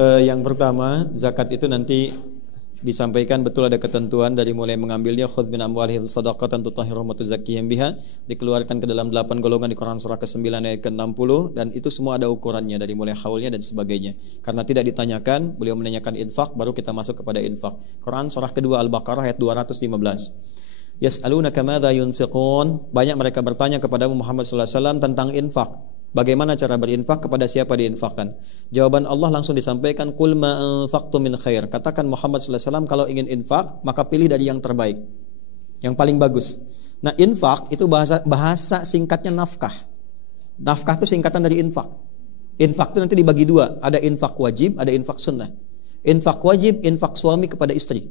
Yang pertama, zakat itu nanti disampaikan betul ada ketentuan dari mulai mengambilnya khudz min amwalihim shadaqatan tutahhiruhum wa tuzakkihim biha, dikeluarkan ke dalam 8 golongan di Quran surah ke-9 ayat ke-60, dan itu semua ada ukurannya dari mulai haulnya dan sebagainya. Karena tidak ditanyakan, beliau menanyakan infak, baru kita masuk kepada infak. Quran surah kedua Al-Baqarah ayat 215. Yas'alunaka madza yunfiqun, banyak mereka bertanya kepada Muhammad sallallahu alaihi wasallam tentang infak. Bagaimana cara berinfak, kepada siapa diinfakkan? Jawaban Allah langsung disampaikan, qul ma anfaqtum min khair. Katakan Muhammad sallallahu alaihi wasallam, kalau ingin infak maka pilih dari yang terbaik, yang paling bagus. Nah, infak itu bahasa singkatnya nafkah. Nafkah itu singkatan dari infak. Infak itu nanti dibagi dua, ada infak wajib, ada infak sunnah. Infak wajib, infak suami kepada istri,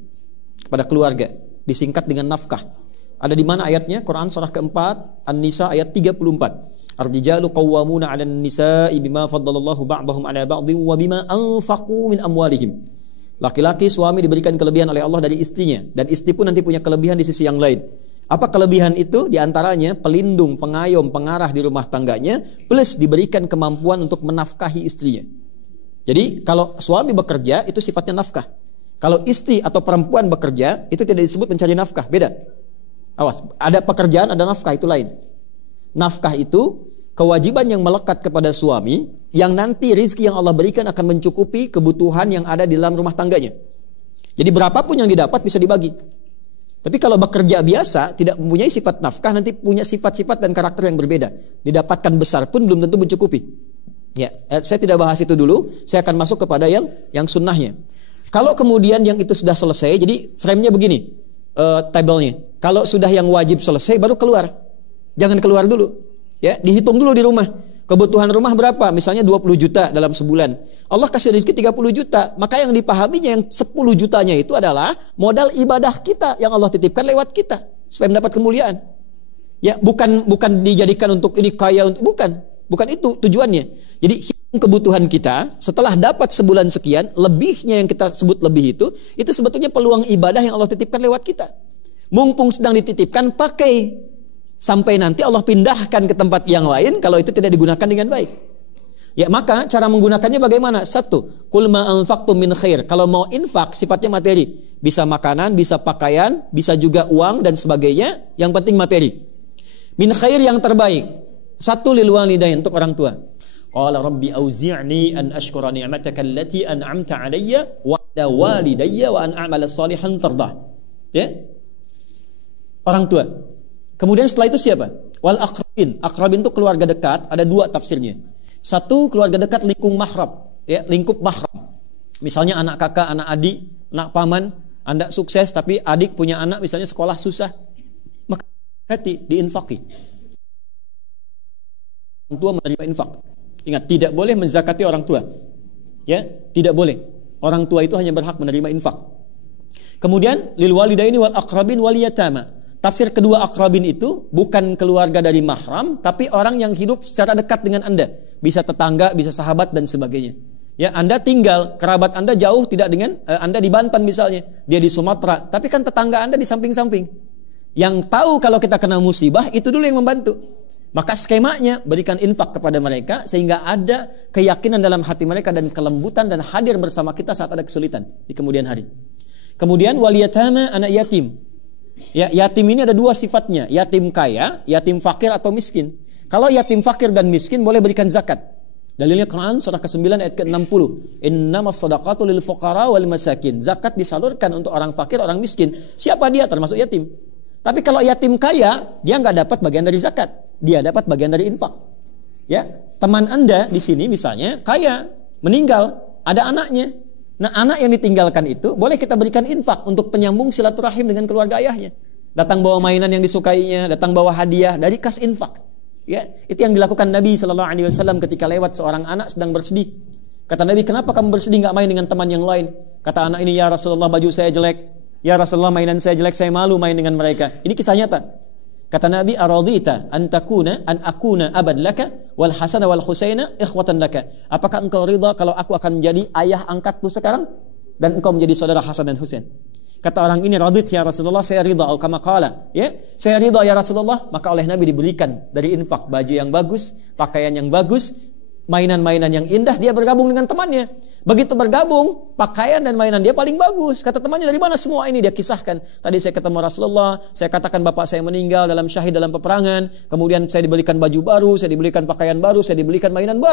kepada keluarga, disingkat dengan nafkah. Ada di mana ayatnya? Quran surah keempat An-Nisa ayat 34. Ar-rijalu qawwamuna 'alan nisa'i bima faddalallahu ba'dahum 'ala ba'dhin wa bima anfaqu min amwalihim. Laki-laki suami diberikan kelebihan oleh Allah dari istrinya, dan istri pun nanti punya kelebihan di sisi yang lain. Apa kelebihan itu? Di antaranya pelindung, pengayom, pengarah di rumah tangganya, plus diberikan kemampuan untuk menafkahi istrinya. Jadi kalau suami bekerja itu sifatnya nafkah. Kalau istri atau perempuan bekerja itu tidak disebut mencari nafkah, beda. Awas, ada pekerjaan, ada nafkah, itu lain. Nafkah itu kewajiban yang melekat kepada suami, yang nanti rizki yang Allah berikan akan mencukupi kebutuhan yang ada di dalam rumah tangganya. Jadi berapapun yang didapat bisa dibagi. Tapi kalau bekerja biasa tidak mempunyai sifat nafkah, nanti punya sifat-sifat dan karakter yang berbeda. Didapatkan besar pun belum tentu mencukupi. Ya, saya tidak bahas itu dulu. Saya akan masuk kepada yang sunnahnya. Kalau kemudian yang itu sudah selesai, jadi frame-nya begini, tabelnya. Kalau sudah yang wajib selesai, baru keluar. Jangan keluar dulu. Ya, dihitung dulu di rumah. Kebutuhan rumah berapa? Misalnya 20 juta dalam sebulan. Allah kasih rezeki 30 juta. Maka yang dipahaminya yang 10 jutanya itu adalah modal ibadah kita yang Allah titipkan lewat kita supaya mendapat kemuliaan. Ya, bukan dijadikan untuk ini kaya, bukan itu tujuannya. Jadi hitung kebutuhan kita, setelah dapat sebulan sekian, lebihnya yang kita sebut lebih itu sebetulnya peluang ibadah yang Allah titipkan lewat kita. Mumpung sedang dititipkan, pakai. Sampai nanti Allah pindahkan ke tempat yang lain kalau itu tidak digunakan dengan baik. Ya, maka cara menggunakannya bagaimana? Satu, qul ma anfaqtum min khair. Kalau mau infak sifatnya materi. Bisa makanan, bisa pakaian, bisa juga uang dan sebagainya. Yang penting materi. Min khair yang terbaik. Satu, lil walidain, untuk orang tua. Qala rabbi auzi'ni an ashkura ni'mataka allati an'amta 'alayya wa 'ala walidayya wa an a'mala shalihan tardah. Ya? Orang tua. Kemudian setelah itu siapa? Wal aqrabin. Aqrabin itu keluarga dekat, ada dua tafsirnya. Satu, keluarga dekat lingkup mahram, ya, lingkup mahram. Misalnya anak kakak, anak adik, anak paman, Anda sukses tapi adik punya anak misalnya sekolah susah, maka hati diinfaki. Orang tua menerima infak. Ingat, tidak boleh menzakati orang tua. Ya, tidak boleh. Orang tua itu hanya berhak menerima infak. Kemudian lil walidaini wal aqrabin wal yatama. Tafsir kedua akrabin itu bukan keluarga dari mahram, tapi orang yang hidup secara dekat dengan Anda. Bisa tetangga, bisa sahabat dan sebagainya. Ya, Anda tinggal, kerabat Anda jauh tidak dengan Anda di Banten misalnya, dia di Sumatera, tapi kan tetangga Anda di samping-samping. Yang tahu kalau kita kena musibah itu dulu yang membantu. Maka skemanya berikan infak kepada mereka sehingga ada keyakinan dalam hati mereka dan kelembutan dan hadir bersama kita saat ada kesulitan di kemudian hari. Kemudian wal yatama, anak yatim. Ya, yatim ini ada dua sifatnya, yatim kaya, yatim fakir atau miskin. Kalau yatim fakir dan miskin boleh berikan zakat. Dalilnya Quran surah ke-9 ayat ke-60. Innamas shadaqatu lil fuqara wal masakin. Zakat disalurkan untuk orang fakir, orang miskin. Siapa dia? Termasuk yatim. Tapi kalau yatim kaya, dia nggak dapat bagian dari zakat. Dia dapat bagian dari infak. Ya, teman Anda di sini misalnya kaya, meninggal, ada anaknya. Nah, anak yang ditinggalkan itu boleh kita berikan infak untuk penyambung silaturahim dengan keluarga ayahnya. Datang bawa mainan yang disukainya, datang bawa hadiah dari kas infak. Ya, itu yang dilakukan Nabi sallallahu alaihi wasallam ketika lewat seorang anak sedang bersedih. Kata Nabi, "Kenapa kamu bersedih, enggak main dengan teman yang lain?" Kata anak ini, "Ya Rasulullah, baju saya jelek. Ya Rasulullah, mainan saya jelek, saya malu main dengan mereka." Ini kisah nyata. Kata Nabi, "Aradita an akuna abad laka wal Hasan wal Husaina ikhwatan laka." Apakah engkau ridha kalau aku akan menjadi ayah angkatmu sekarang dan engkau menjadi saudara Hasan dan Husain? Kata orang ini, "Radit ya Rasulullah, saya ridha." Atau kama qala, ya, saya ridha ya Rasulullah. Maka oleh Nabi diberikan dari infak baju yang bagus, pakaian yang bagus, mainan-mainan yang indah, dia bergabung dengan temannya. Begitu bergabung, pakaian dan mainan dia paling bagus. Kata temannya, dari mana semua ini? Dia kisahkan. Tadi saya ketemu Rasulullah, saya katakan bapak saya meninggal dalam syahid dalam peperangan. Kemudian saya dibelikan baju baru, saya dibelikan pakaian baru, saya dibelikan mainan baru.